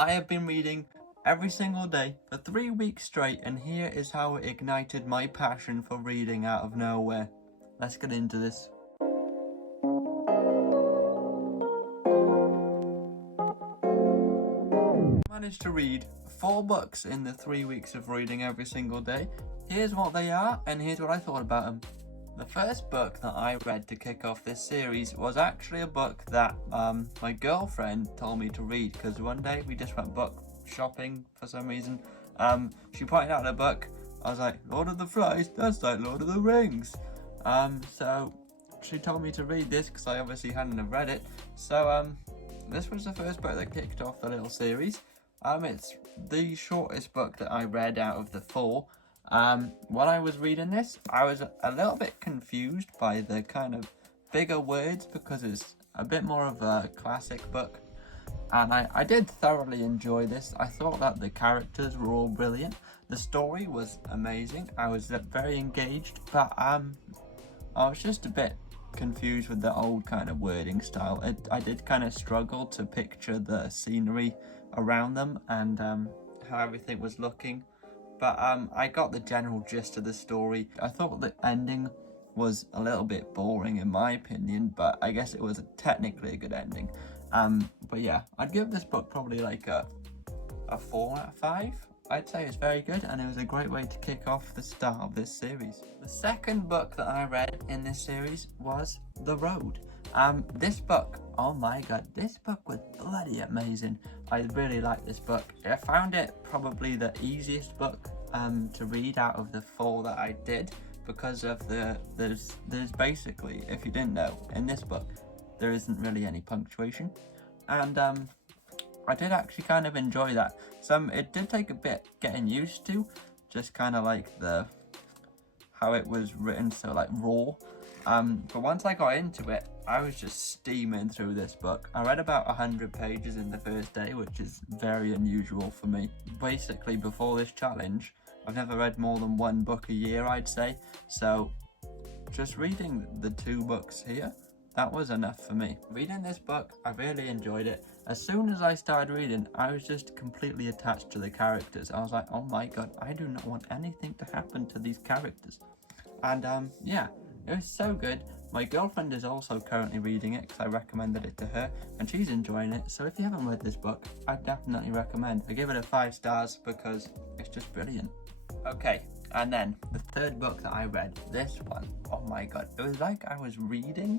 I have been reading every single day for 3 weeks straight, and here is how it ignited my passion for reading out of nowhere. Let's get into this. Managed to read 4 books in the 3 weeks of reading every single day. Here's what they are, and here's what I thought about them. The first book that I read to kick off this series was actually a book that my girlfriend told me to read, because one day we just went book shopping for some reason. She pointed out a book. I was like, Lord of the Flies? That's like Lord of the Rings. So she told me to read this because I obviously hadn't have read it. So this was the first book that kicked off the little series. It's the shortest book that I read out of the 4. When I was reading this, I was a little bit confused by the kind of bigger words because it's a bit more of a classic book. And I did thoroughly enjoy this. I thought that the characters were all brilliant. The story was amazing. I was very engaged, but I was just a bit confused with the old kind of wording style. I did kind of struggle to picture the scenery around them and how everything was looking. But I got the general gist of the story. I thought the ending was a little bit boring in my opinion, but I guess it was technically a good ending. But yeah, I'd give this book probably like a 4 out of 5. I'd say it's very good, and it was a great way to kick off the start of this series. The second book that I read in this series was The Road. This book, oh my god, this book was bloody amazing. I really liked this book. I found it probably the easiest book to read out of the 4 that I did, because of there's basically, if you didn't know, in this book there isn't really any punctuation, and I did actually kind of enjoy that. It did take a bit getting used to, just kind of like how it was written, so like raw. But once I got into it, I was just steaming through this book. I read about 100 pages in the first day, which is very unusual for me. Basically, before this challenge, I've never read more than 1 book a year, I'd say. So just reading the 2 books here, that was enough for me. Reading this book, I really enjoyed it. As soon as I started reading, I was just completely attached to the characters. I was like, oh my god, I do not want anything to happen to these characters. And yeah, it was so good. My girlfriend is also currently reading it because I recommended it to her, and she's enjoying it. So if you haven't read this book, I definitely recommend. I give it a 5 stars because it's just brilliant. Okay, and then the third book that I read, this one, oh my god, it was like I was reading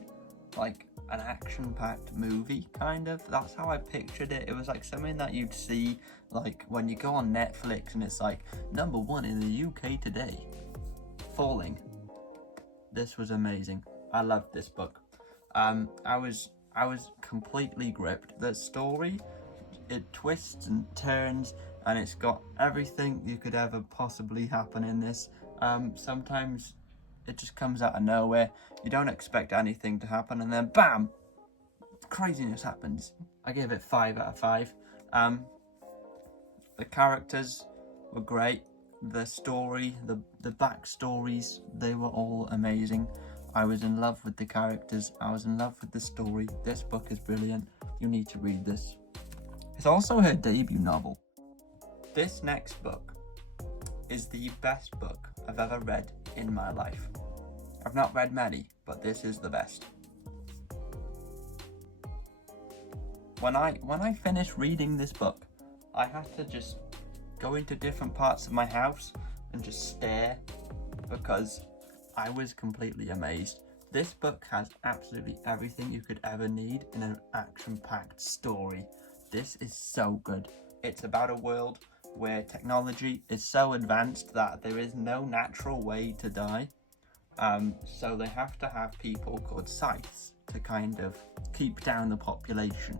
like an action-packed movie, kind of. That's how I pictured it. It was like something that you'd see like when you go on Netflix and it's like #1 in the UK today, Falling. This was amazing. I loved this book. I was completely gripped. The story, it twists and turns, and it's got everything you could ever possibly happen in this. Sometimes it just comes out of nowhere. You don't expect anything to happen, and then bam, craziness happens. I gave it 5 out of 5. The characters were great. The story, the backstories, they were all amazing. I was in love with the characters. I was in love with the story. This book is brilliant. You need to read this. It's also her debut novel. This next book is the best book I've ever read in my life. I've not read many, but this is the best. When I finished reading this book, I had to just go into different parts of my house and just stare, because I was completely amazed. This book has absolutely everything you could ever need in an action-packed story. This is so good. It's about a world where technology is so advanced that there is no natural way to die. So they have to have people called scythes to kind of keep down the population.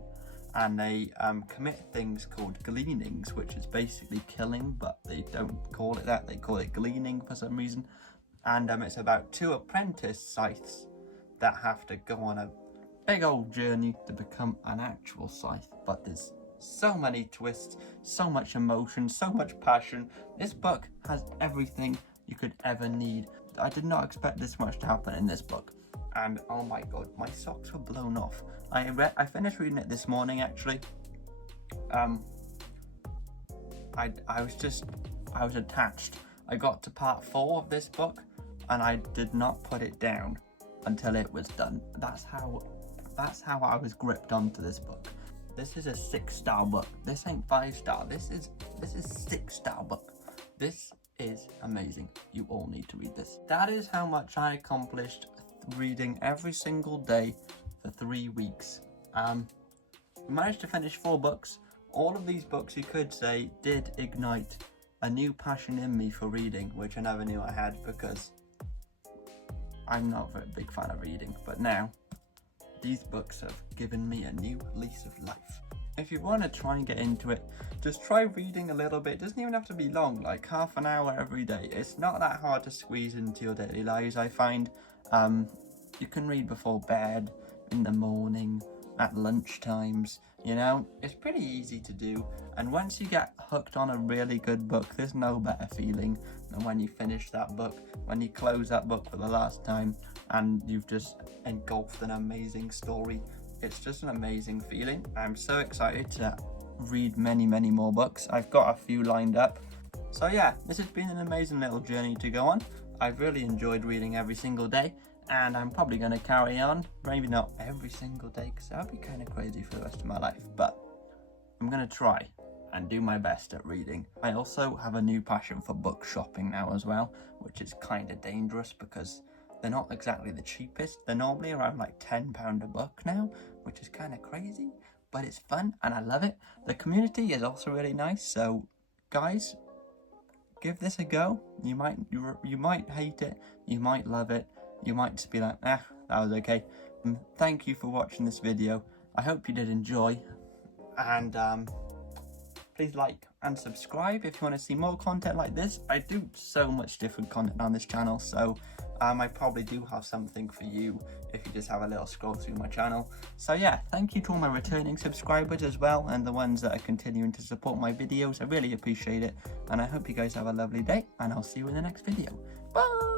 And they commit things called gleanings, which is basically killing, but they don't call it that. They call it gleaning for some reason. And it's about 2 apprentice scythes that have to go on a big old journey to become an actual scythe. But there's so many twists, so much emotion, so much passion. This book has everything you could ever need. I did not expect this much to happen in this book. And oh my god, my socks were blown off. I finished reading it this morning actually. I was attached. I got to part 4 of this book and I did not put it down until it was done. That's how I was gripped onto this book. This is a 6-star book. This ain't 5-star. This is 6-star book. This is amazing. You all need to read this. That is how much I accomplished reading every single day for 3 weeks. Managed to finish 4 books. All of these books, you could say, did ignite a new passion in me for reading, which I never knew I had because I'm not a very big fan of reading. But now, these books have given me a new lease of life. If you want to try and get into it, just try reading a little bit. It doesn't even have to be long, like half an hour every day. It's not that hard to squeeze into your daily lives, I find. You can read before bed, in the morning, at lunch times, you know, it's pretty easy to do. And once you get hooked on a really good book, there's no better feeling than when you finish that book, when you close that book for the last time and you've just engulfed an amazing story. It's just an amazing feeling. I'm so excited to read many more books. I've got a few lined up. So yeah, this has been an amazing little journey to go on. I've really enjoyed reading every single day, and I'm probably going to carry on. Maybe not every single day, because that would be kind of crazy for the rest of my life, but I'm going to try and do my best at reading. I also have a new passion for book shopping now as well, which is kind of dangerous because they're not exactly the cheapest. They're normally around like £10 a book now, which is kind of crazy, but it's fun and I love it. The community is also really nice, so guys, give this a go. You might hate it, you might love it, you might just be like, that was okay. Thank you for watching this video. I hope you did enjoy, and please like and subscribe if you want to see more content like this. I do so much different content on this channel, so I probably do have something for you if you just have a little scroll through my channel. So yeah, thank you to all my returning subscribers as well, and the ones that are continuing to support my videos. I really appreciate it, and I hope you guys have a lovely day, and I'll see you in the next video. Bye!